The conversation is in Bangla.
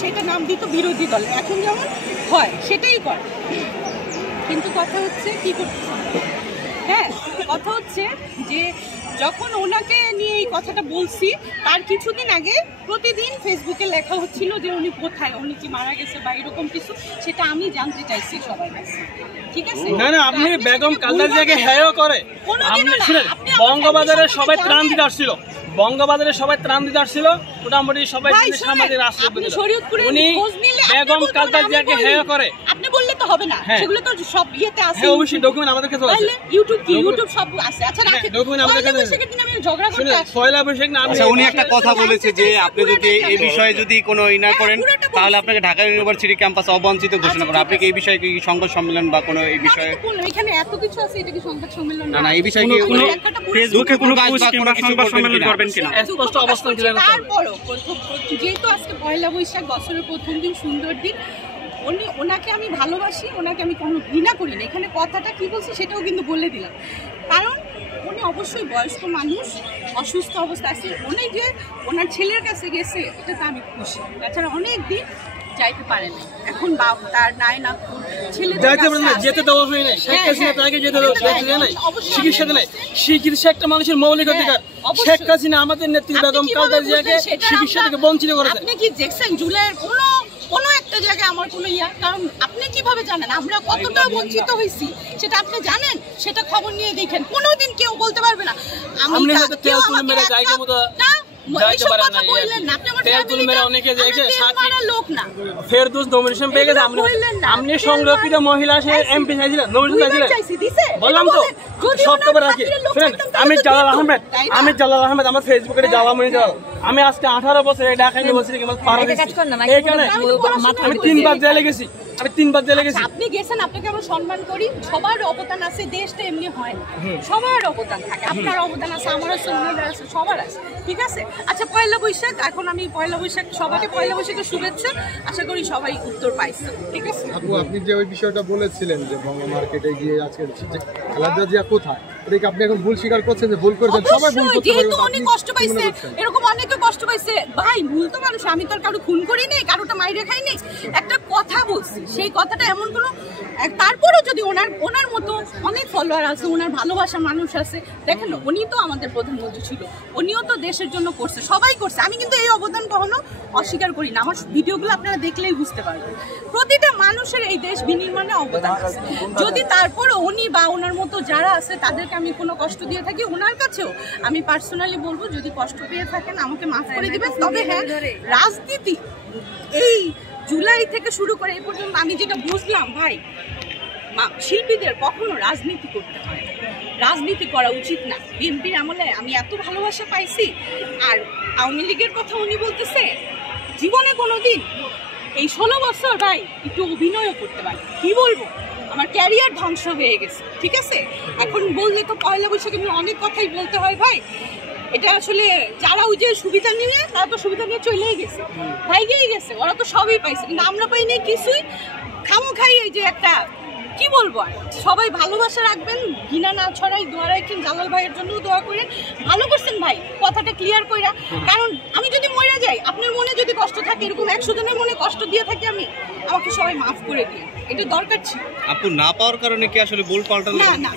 সেটা নাম দিত বিরোধী দল। এখন যেমন হয় সেটাই করে, কিন্তু কথা হচ্ছে কি করতেছে। হ্যাঁ, কথা হচ্ছে যে যখন ওনাকে নিয়ে এই কথাটা বলছি তার কিছুদিন আগে প্রতিদিন ফেসবুকে লেখা হচ্ছিল যে উনি কোথায়, উনি কি মারা গেছে বা এরকম কিছু, সেটা আমি জানতে চাইছি সবার কাছে। ঠিক আছে, না না, আপনি বেগম খালেদা জিয়াকে হেয় করে বঙ্গবাজারে সবাই ত্রাণ দিতে আসছিল, বঙ্গবাজারে সবাই ত্রাণ দিতে আসছিল, মোটামুটি সবাই সামাজিক রাষ্ট্র উনি বেগম খালেদা জিয়াকে হেয় করে। আপনি বললে তো হবে না, সেগুলো তো সব ইয়েতে আছে। হ্যাঁ অবশ্যই ডকুমেন্ট আমাদের কাছে আছে, ইউটিউব কি ইউটিউব সব আছে। আচ্ছা রাখেন, ডকুমেন্ট আমাদের কাছে আছে। সেদিন আমি ঝগড়া করতে পয়লা বৈশাখ না, আচ্ছা উনি একটা কথা বলেছে যে আপনি যদি এই বিষয়ে যদি কোনো ইনা করেন তাহলে আপনাকে ঢাকা ইউনিভার্সিটি ক্যাম্পাসে অবাঞ্ছিত ঘোষণা করেন। আপনি কি এই বিষয়ে কি সংবাদ সম্মেলন বা কোনো এই বিষয়ে এখানে এত কিছু আছে, এটা কি সংবাদ সম্মেলন? না না, এই বিষয়ে কি ফেসবুকে কোনো পোস্ট কিংবা সংবাদ সম্মেলন করবেন কিনা স্পষ্ট অবস্থান দিলেন। তারপরও যেহেতু আজকে পয়লা বৈশাখ, বছরের প্রথম দিন, সুন্দর দিন, ওনাকে আমি ভালোবাসি, ওনাকে আমি কোনো ঘৃণা করি না। এখানে কথাটা কি বলছি সেটাও কিন্তু বলে দিলাম, কারণ উনি অবশ্যই বয়স্ক মানুষ, অসুস্থ অবস্থা আছে। উনি যে ওনার ছেলের কাছে গেছে এটাতে আমি খুশি, তাছাড়া অনেক দিন যাইতে পারে না। এখন তার নায়নাথপুর ছেলে যেতে দেওয়া হয় না, শেখ হাসিনা তাকে যেতে দেওয়া নাই, চিকিৎসা দেয়, চিকিৎসা একটা মানুষের মৌলিক অধিকার। শেখ হাসিনা আমাদের নেত্রী বেগম খালেদা জিয়াকে চিকিৎসা থেকে বঞ্চিত করেছে। আপনি কি দেখছেন জুলাইয়ের কোনো একটা জায়গায় আমার কোনো কারণ আপনি কিভাবে জানেন আমরা কতটা বঞ্চিত হয়েছি সেটা আপনি জানেন? সেটা খবর নিয়ে দেখেন, কোনোদিন কেউ বলতে পারবে না আমি তেল তুলে মেরে জায়গা মতো আপনি সংরক্ষিত মহিলা এমপি চাইছিলেন, বললাম তো সত্য করে রাখি। আমি জালাল আহমেদ, আমার ফেসবুকে জালামণি জালাল, আমি আজকে 18 বছর ঢাকা ইউনিভার্সিটি এইখানে আমি 3 বার জেলে গেছি, আপনি গেছেন, আপনাকে আমরা সম্মান করি। সবার অবদান আছে, দেশটা এমনি হয় না, সবার অবদান থাকে। আপনার অবদান আছে, আমার আছে, ওনাদের আছে, সবার আছে। ঠিক আছে, আচ্ছা পয়লা বৈশাখ, এখন আমি পয়লা বৈশাখ সবাইকে পয়লা বৈশাখের শুভেচ্ছা, আশা করি সবাই উত্তর পাইছে। ঠিক আছে আপু, আপনি যে ওই বিষয়টা বলেছিলেন যে বঙ্গ মার্কেটে গিয়ে আজকে খালেদা জিয়া কোথায়, এটাকে আপনি এখন ভুল স্বীকার করছেন যে ভুল করেছেন? সবাই ভুল করতে পারে, যেহেতু অনেক কষ্ট পাইছে, এরকম অনেকে কষ্ট পাইছে। ভাই ভুল তো মানুষ, আমি তো আর কারো খুন করি নাই, কারোটা মাইরে খাই নাই, একটা কথা বলছি, সেই কথাটা এমন কোনো, তারপরেও যদি ওনার মতো অনেক ফলোয়ার আছে, ওনার ভালোবাসা মানুষ আছে। দেখেন উনি তো আমাদের প্রধানমন্ত্রী ছিল, উনিও তো দেশের জন্য করছে, সবাই করছে। আমি কিন্তু এই অবদান কখনো অস্বীকার করি না, আমার ভিডিওগুলো আপনারা দেখলেই বুঝতে পারবেন প্রতিটা মানুষের এই দেশ বিনির্মাণে অবদান আছে। যদি তারপরও উনি বা ওনার মতো যারা আছে তাদেরকে আমি কোনো কষ্ট দিয়ে থাকি, ওনার কাছেও আমি পার্সোনালি বলবো যদি কষ্ট পেয়ে থাকেন আমাকে মাফ করে দিবেন। তবে হ্যাঁ, রাজনীতি এই জুলাই থেকে শুরু করে এই পর্যন্ত আমি যেটা বুঝলাম, ভাই শিল্পীদের কখনো রাজনীতি করতে হয় না, রাজনীতি করা উচিত না। বিএনপির আমলে আমি এত ভালোবাসা পাইছি, আর আওয়ামী লীগের কথা উনি বলতেছে, জীবনে কোনোদিন এই 16 বছর ভাই একটু অভিনয়ও করতে পারি, কি বলবো, আমার ক্যারিয়ার ধ্বংস হয়ে গেছে। ঠিক আছে, এখন বললে তো পয়লা বৈশাখে অনেক কথাই বলতে হয় ভাই। এটা আসলে যারা ওই যে সুবিধা নিয়ে, তারা তো সুবিধা নিয়ে চলেই গেছে, ভাইগেই গেছে, ওরা তো সবই পাইছে, কিন্তু আমরা পাইনি কিছুই। খামোখাই এই যে একটা কি বলবো, সবাই ভালোবাসা রাখবেন, ঘৃণা না ছড়াই, দোয়া রাখেন। জালাল ভাইয়ের জন্য দোয়া করেন, ভালো করছেন ভাই, কথাটা ক্লিয়ার কইরা। কারণ আমি যদি মরে যাই, আপনার মনে যদি কষ্ট থাকে, এরকম 100 জনের মনে কষ্ট দিয়ে থাকি আমি, আমাকে সবাই মাফ করে দিন, এটা দরকার ছিল। আপু না পাওয়ার কারণে কি আসলে ভুল পাল্টালেন? না।